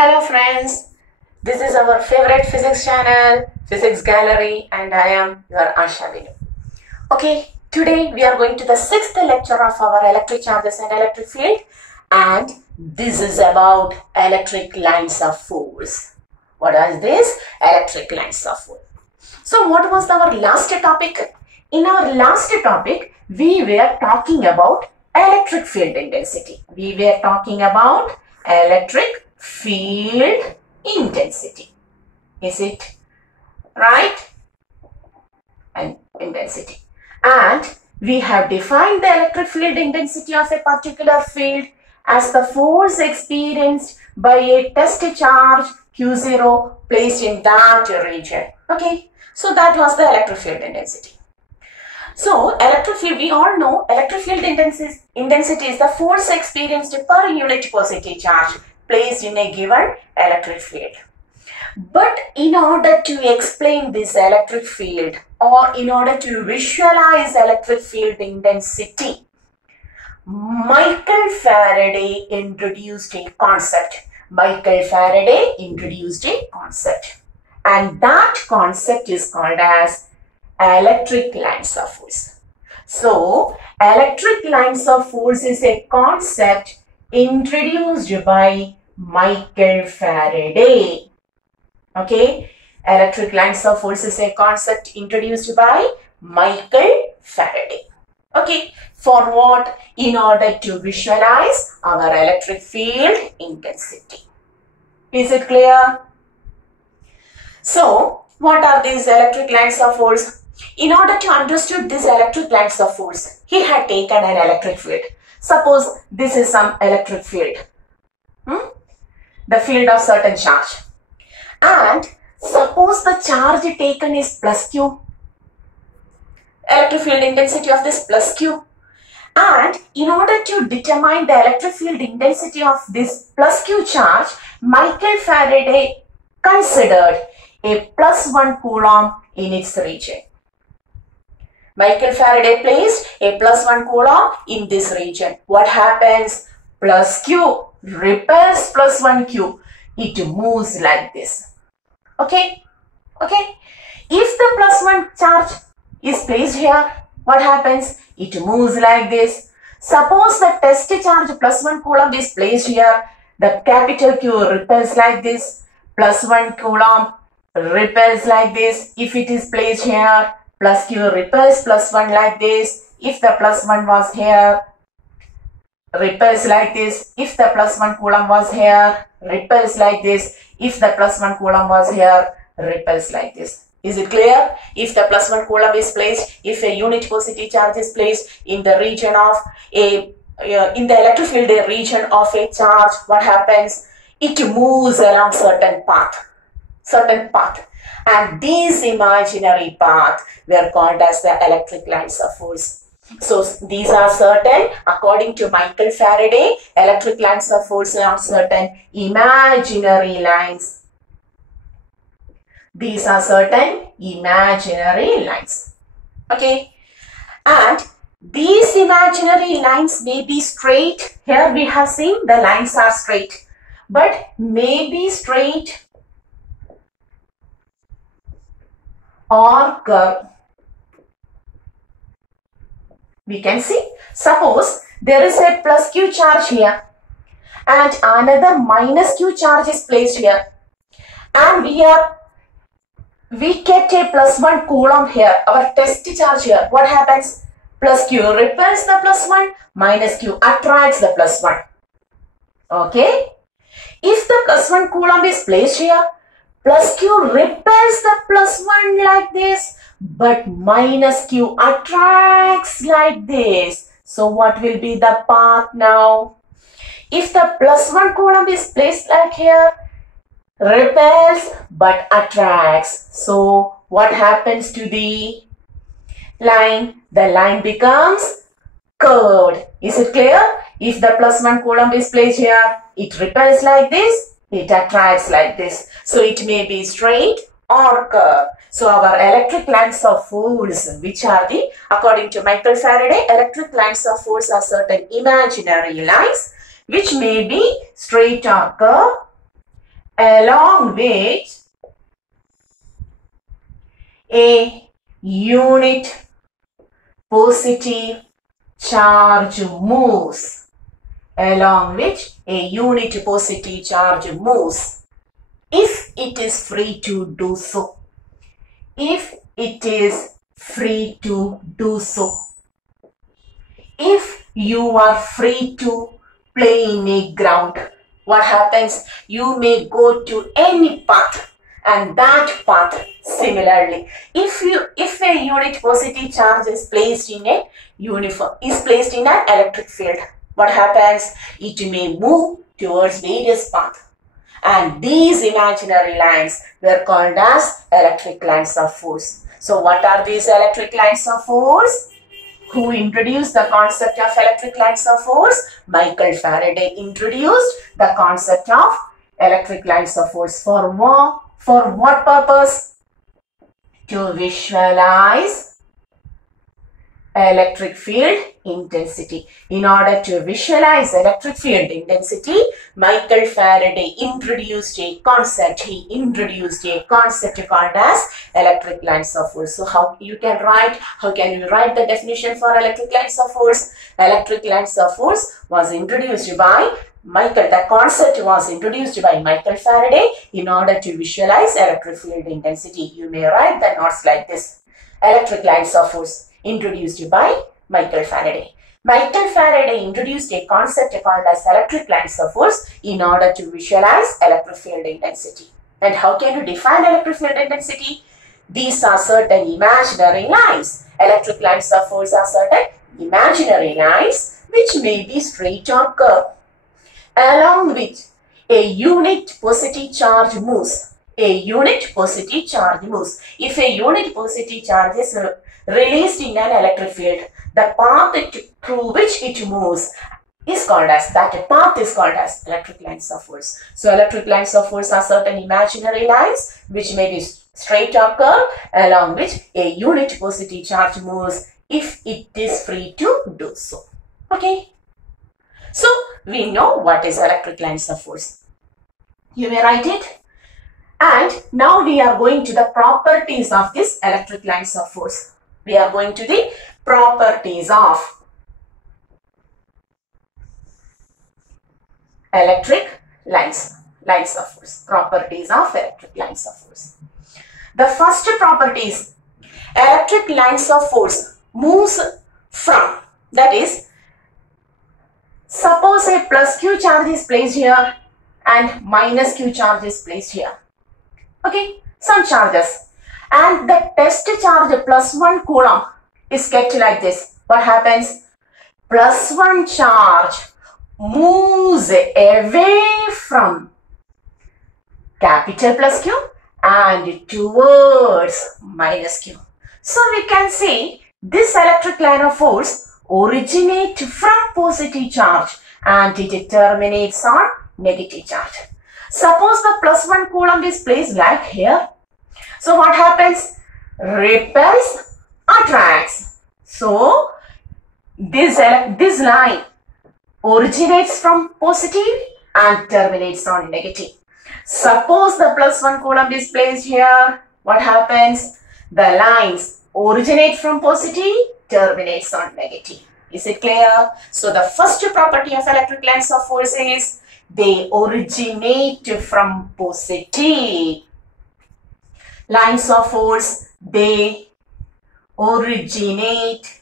Hello friends, this is our favorite physics channel, Physics Gallery, and I am your Asha Vinu. Okay, today we are going to the 6th lecture of our electric charges and electric field, and this is about electric lines of force. What is this? Electric lines of force. So what was our last topic? In our last topic, we were talking about electric field intensity. We were talking about electric field intensity. Is it right? And intensity. And we have defined the electric field intensity of a particular field as the force experienced by a test charge Q0 placed in that region. Okay, so that was the electric field intensity. So, electric field, we all know electric field intensity is the force experienced per unit positive charge placed in a given electric field. But in order to explain this electric field or in order to visualize electric field intensity, Michael Faraday introduced a concept. And that concept is called as electric lines of force. So, electric lines of force is a concept introduced by Michael Faraday. Okay, electric lines of force is a concept introduced by Michael Faraday. Okay, for what? In order to visualize our electric field intensity. Is it clear? So, what are these electric lines of force? In order to understand these electric lines of force, he had taken an electric field. Suppose this is some electric field. The field of certain charge. And suppose the charge taken is plus Q. Electric field intensity of this plus Q. And in order to determine the electric field intensity of this plus Q charge, Michael Faraday considered a plus 1 coulomb in its region. Michael Faraday placed a plus 1 coulomb in this region. What happens? Plus Q repels plus 1 Q. It moves like this. Okay? If the plus 1 charge is placed here, what happens? It moves like this. Suppose the test charge plus 1 coulomb is placed here. The capital Q repels like this. Plus 1 coulomb repels like this. If it is placed here, plus Q repels plus 1 like this. If the plus 1 was here, repels like this. If the plus 1 coulomb was here, repels like this. If the plus 1 coulomb was here, repels like this. Is it clear? If the plus 1 coulomb is placed, if a unit positive charge is placed in the region of in the electric field region of a charge, what happens? It moves along certain path. And these imaginary paths were called as the electric lines of force. So these are certain, according to Michael Faraday, electric lines of force are certain imaginary lines. These are certain imaginary lines. Okay. And these imaginary lines may be straight. Here we have seen the lines are straight. But may be straight or curve. We can see, suppose there is a plus Q charge here and another minus Q charge is placed here, and we kept a plus 1 coulomb here, our test charge here. What happens? Plus Q repels the plus 1, minus Q attracts the plus 1. Okay? If the plus 1 coulomb is placed here, plus Q repels the plus 1 like this, but minus Q attracts like this. So what will be the path now? If the plus 1 coulomb is placed like here, repels but attracts. So what happens to the line? The line becomes curved. Is it clear? If the plus 1 coulomb is placed here, it repels like this, it attracts like this. So it may be straight or curved. So our electric lines of force, which are the, according to Michael Faraday, electric lines of force are certain imaginary lines which may be straight or curved along which a unit positive charge moves, along which a unit positive charge moves, if it is free to do so. If it is free to do so. If you are free to play in a ground, what happens? You may go to any path, and that path similarly, if a unit positive charge is placed in an electric field, what happens? It may move towards various paths, and these imaginary lines were called as electric lines of force. So what are these electric lines of force? Who introduced the concept of electric lines of force? Michael Faraday introduced the concept of electric lines of force. For what? For what purpose? To visualize electric field intensity. In order to visualize electric field intensity, Michael Faraday introduced a concept. He introduced a concept called as electric lines of force. So how can you write the definition for electric lines of force? Electric lines of force was introduced by the concept was introduced by Michael Faraday in order to visualize electric field intensity. You may write the notes like this. Electric lines of force introduced by Michael Faraday. Michael Faraday introduced a concept called as electric lines of force in order to visualize electric field intensity. And how can you define electric field intensity? These are certain imaginary lines. Electric lines of force are certain imaginary lines which may be straight or curved, along which a unit positive charge moves. A unit positive charge moves. If a unit positive charge is released in an electric field, the path through which it moves is called as, electric lines of force. So electric lines of force are certain imaginary lines which may be straight or curved, along which a unit positive charge moves if it is free to do so. Okay. So we know what is electric lines of force. You may write it. And now we are going to the properties of this electric lines of force. We are going to the properties of electric lines of force. Properties of electric lines of force. The first property is electric lines of force moves from, that is, suppose a plus Q charge is placed here and minus Q charge is placed here. Okay, some charges. And the test charge plus 1 coulomb is kept like this. What happens? Plus 1 charge moves away from capital plus Q and towards minus Q. So we can say this electric line of force originates from positive charge and it terminates on negative charge. Suppose the plus 1 coulomb is placed like here. So what happens? Repels, attracts. So this line originates from positive and terminates on negative. Suppose the plus 1 coulomb is placed here. What happens? The lines originate from positive, terminates on negative. Is it clear? So the first property of electric lines of force is they originate from positive. Lines of force, they originate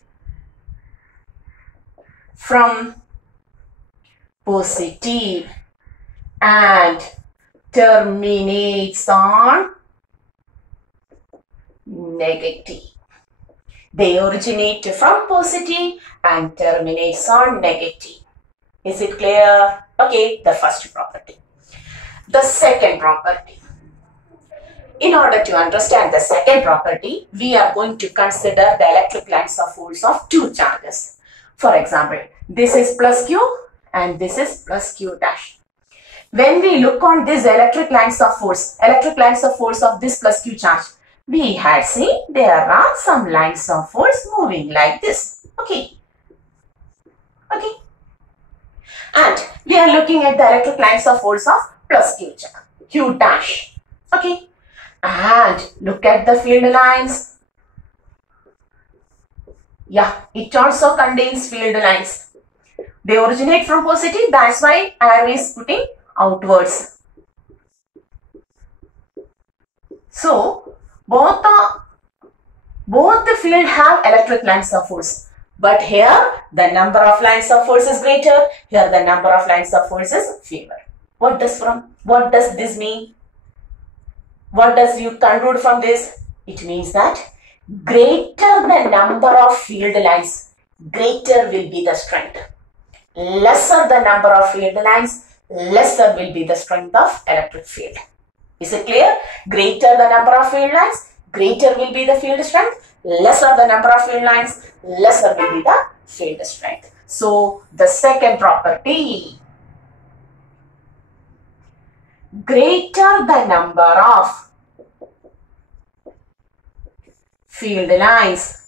from positive and terminates on negative. They originate from positive and terminates on negative. Is it clear? Okay, the first property. The second property. In order to understand the second property, we are going to consider the electric lines of force of two charges. For example, this is plus Q and this is plus Q dash. When we look on these electric lines of force of this plus Q charge, we had seen there are some lines of force moving like this. Okay. And we are looking at the electric lines of force of plus Q charge. Q dash. Okay. And look at the field lines. Yeah, it also contains field lines. They originate from positive, that's why arrow is putting outwards. So, both the field have electric lines of force. But here, the number of lines of force is greater. Here, the number of lines of force is fewer. What does this mean? What does you conclude from this? It means that greater the number of field lines, greater will be the strength. Lesser the number of field lines, lesser will be the strength of electric field. Is it clear? Greater the number of field lines, greater will be the field strength. Lesser the number of field lines, lesser will be the field strength. So, the second property, greater the number of field lines,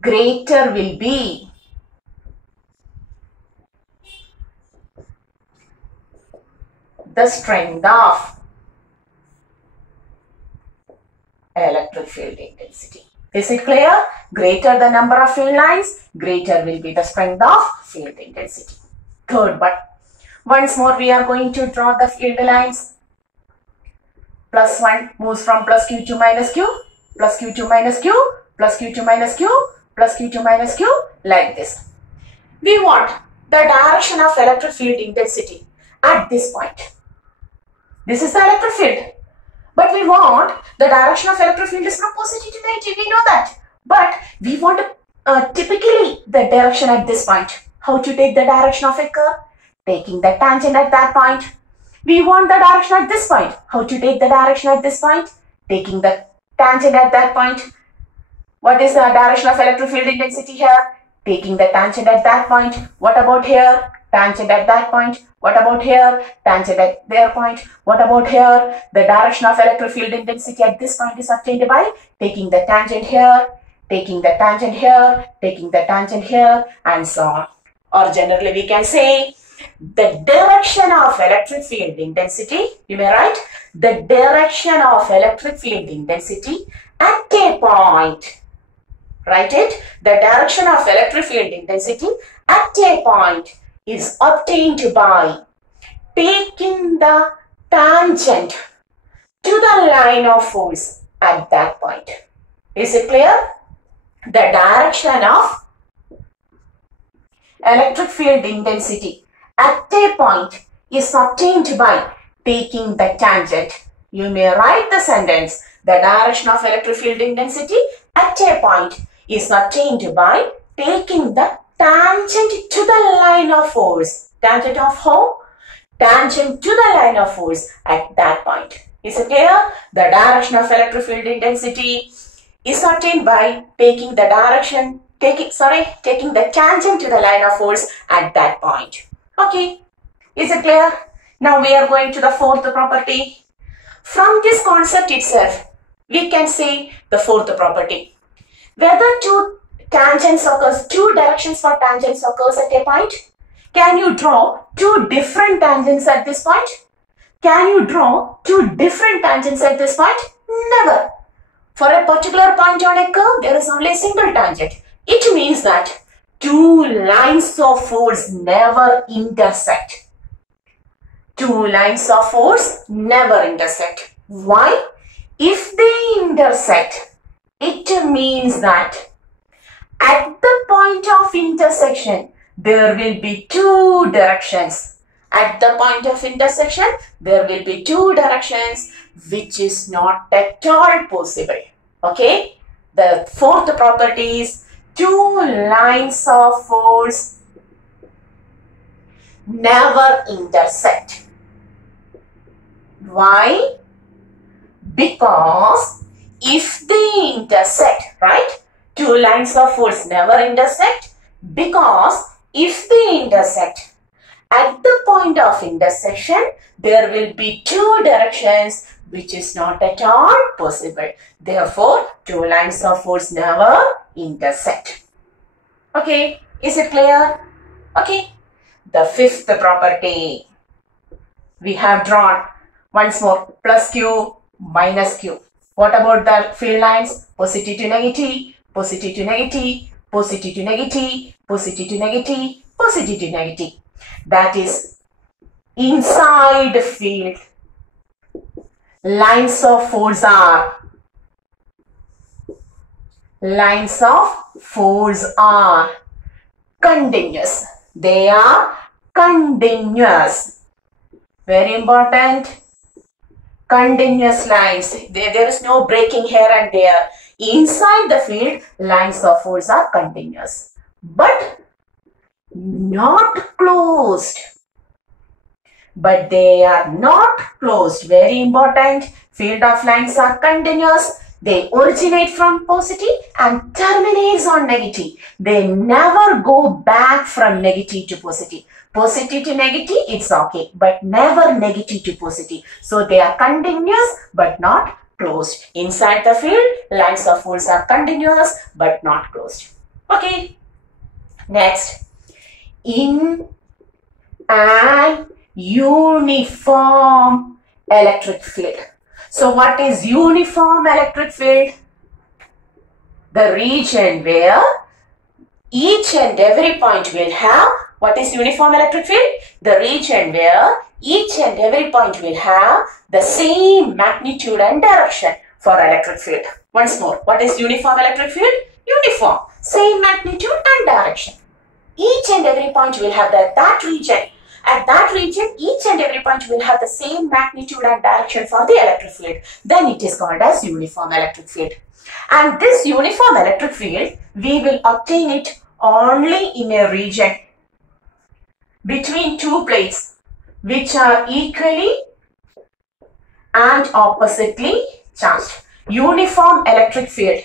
greater will be the strength of electric field intensity. Is it clear? Greater the number of field lines, greater will be the strength of field intensity. Third one. Once more we are going to draw the field lines. Plus 1 moves from plus Q to minus Q, plus Q to minus Q, plus Q to minus Q, plus Q to minus Q, like this. We want the direction of electric field intensity at this point. This is the electric field. But we want the direction of electric field is from positive to negative. We know that. But we want typically the direction at this point. How to take the direction of a curve? Taking the tangent at that point. We want the direction at this point. How to take the direction at this point? Taking the tangent at that point. What is the direction of electric field intensity here? Taking the tangent at that point. What about here? Tangent at that point. What about here? Tangent at their point. What about here? The direction of electric field intensity at this point is obtained by taking the tangent here, taking the tangent here, taking the tangent here, and so on. Or generally we can say the direction of electric field intensity, you may write the direction of electric field intensity at a point. Write it. The direction of electric field intensity at a point is obtained by taking the tangent to the line of force at that point. Is it clear? The direction of electric field intensity at a point is obtained by taking the tangent. You may write the sentence. The direction of electric field intensity at a point is obtained by taking the tangent to the line of force. Tangent of how? Tangent to the line of force at that point. Is it clear? The direction of electric field intensity is obtained by taking the tangent to the line of force at that point. Okay. Is it clear? Now we are going to the fourth property. From this concept itself, we can say the fourth property. Whether two directions for tangents occurs at a point, can you draw two different tangents at this point? Can you draw two different tangents at this point? Never. For a particular point on a curve, there is only a single tangent. It means that two lines of force never intersect. Two lines of force never intersect. Why? If they intersect, it means that at the point of intersection, there will be two directions. At the point of intersection, there will be two directions, which is not at all possible. Okay? The fourth property is two lines of force never intersect. Why? Because if they intersect, right? Two lines of force never intersect because if they intersect, at the point of intersection, there will be two directions which is not at all possible. Therefore, two lines of force never intersect. Okay, is it clear? Okay, the fifth property. We have drawn once more plus Q, minus Q. What about the field lines? Positive to negative, positive to negative, positive to negative, positive to negative, positive to negative. That is inside the field. Lines of force are continuous. They are continuous. Very important. Continuous lines. There is no breaking here and there. Inside the field, lines of force are continuous, but not closed. But they are not closed. Very important. Field of lines are continuous. They originate from positive and terminates on negative. They never go back from negative to positive. Positive to negative, it's okay, but never negative to positive. So they are continuous but not closed. Inside the field, lines of force are continuous but not closed. Okay. Next, in an uniform electric field. So what is uniform electric field? The region where each and every point will have, what is uniform electric field? The region where each and every point will have the same magnitude and direction for electric field. Once more, what is uniform electric field? Uniform, same magnitude and direction. Each and every point will have that region. At that region, each and every point will have the same magnitude and direction for the electric field. Then it is called as uniform electric field. And this uniform electric field, we will obtain it only in a region between two plates which are equally and oppositely charged. Uniform electric field.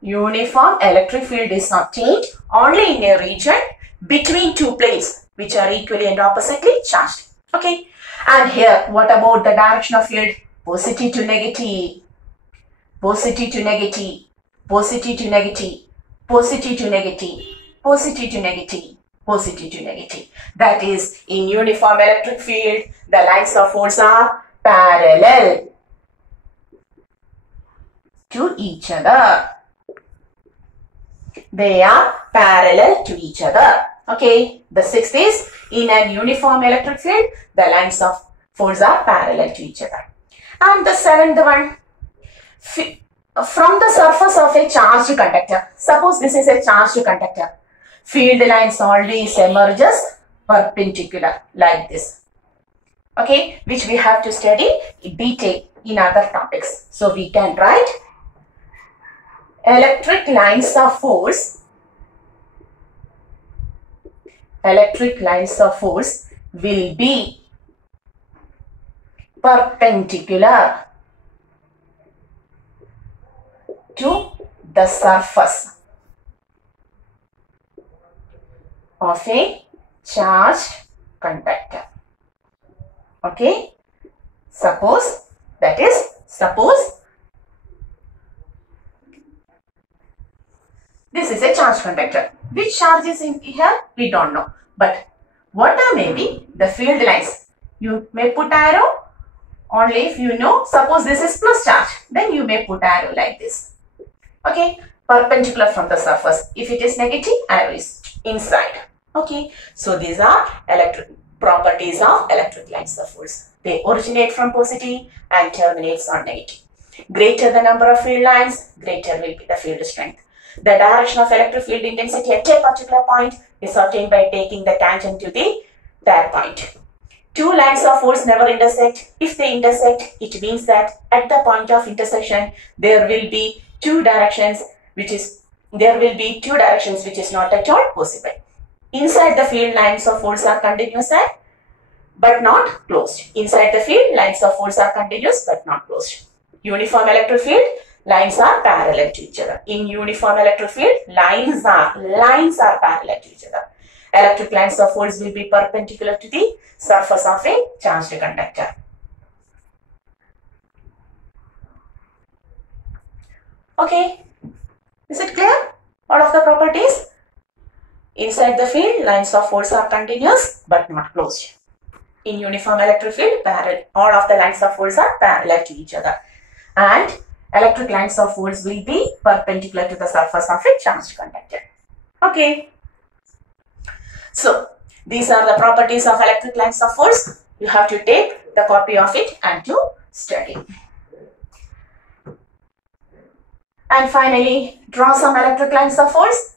Uniform electric field is obtained only in a region between two plates which are equally and oppositely charged. Okay. And here, what about the direction of field? Positive to negative, positive to negative, positive to negative, positive to negative, positive to negative, positive to negative. That is, in uniform electric field, the lines of force are parallel to each other. They are parallel to each other. Okay, the sixth is, in an uniform electric field, the lines of force are parallel to each other. And the seventh one, from the surface of a charged conductor. Suppose this is a charged conductor. Field lines always emerges perpendicular like this. Okay, which we have to study in detail in other topics. So we can write electric lines of force. Electric lines of force will be perpendicular to the surface of a charged conductor. Okay, suppose this is a charged conductor. Which charge is in here? We don't know. But whatever may be the field lines, you may put arrow only if you know. Suppose this is plus charge, then you may put arrow like this. Okay, perpendicular from the surface. If it is negative, arrow is inside. Okay, so these are properties of electric lines of force. They originate from positive and terminates on negative. Greater the number of field lines, greater will be the field strength. The direction of electric field intensity at a particular point is obtained by taking the tangent to that point. Two lines of force never intersect. If they intersect, it means that at the point of intersection, there will be two directions which is not at all possible. Inside the field, lines of force are continuous but not closed. Inside the field, lines of force are continuous but not closed. Uniform electric field, lines are parallel to each other. In uniform electric field, lines are parallel to each other. Electric lines of force will be perpendicular to the surface of a charged conductor. Okay, is it clear? All of the properties? Inside the field, lines of force are continuous but not closed. In uniform electric field, parallel. All of the lines of force are parallel to each other. And electric lines of force will be perpendicular to the surface of a charged conductor. Okay. So, these are the properties of electric lines of force. You have to take the copy of it and to study. And finally, draw some electric lines of force.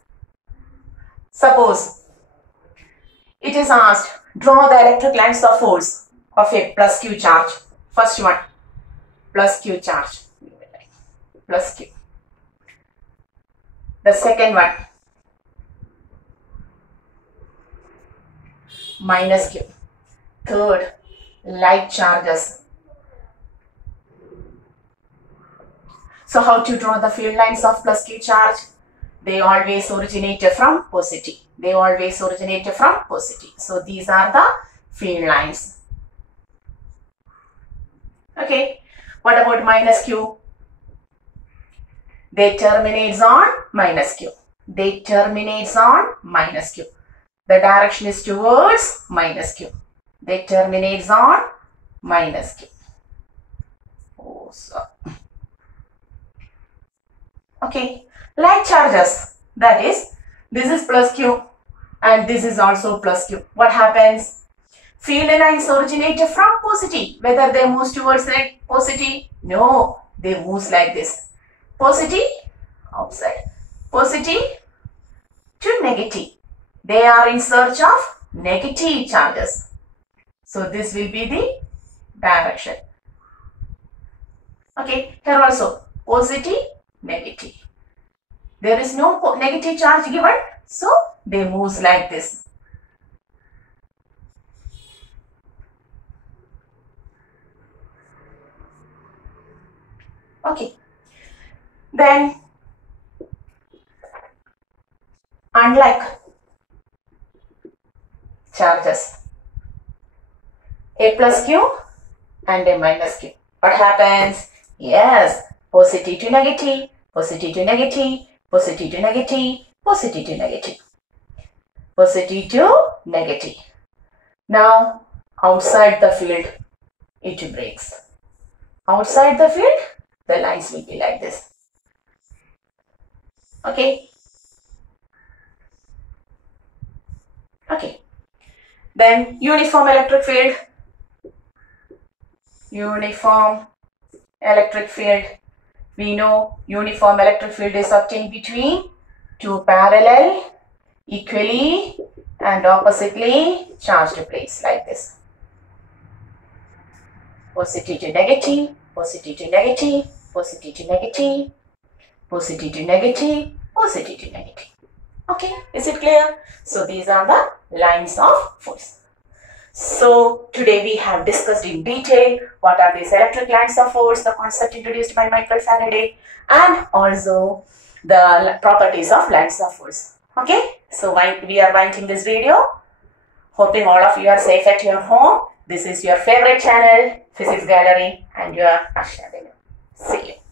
Suppose it is asked, draw the electric lines of force of a plus Q charge. First one, plus Q charge, plus Q. The second one, minus Q. Third, like charges. So how to draw the field lines of plus Q charge? They always originate from positive. They always originate from positive. So these are the field lines. Okay. What about minus Q? They terminates on minus Q. They terminates on minus Q. The direction is towards minus Q. They terminates on minus Q. Oh, so. Okay, like charges, that is, this is plus Q and this is also plus Q. What happens? Field lines originate from positive. Whether they move towards the positive? No, they move like this. Positive, outside. Positive to negative. They are in search of negative charges. So this will be the direction. Okay, here also positive, negative. There is no negative charge given, so they move like this. Okay. Then, unlike charges, a plus Q and a minus Q. What happens? Yes, positive to negative, positive to negative, positive to negative, positive to negative, positive to negative. Now, outside the field, it breaks. Outside the field, the lines will be like this. Okay. Okay. Then, uniform electric field. Uniform electric field. We know uniform electric field is obtained between two parallel, equally and oppositely charged plates like this. Positive to negative, positive to negative, positive to negative, positive to negative, positive to negative. Okay, is it clear? So these are the lines of force. So today we have discussed in detail what are these electric lines of force, the concept introduced by Michael Faraday, and also the properties of lines of force. Okay, so we are winding this video. Hoping all of you are safe at your home. This is your favorite channel, Physics Gallery, and your Ashna. See you.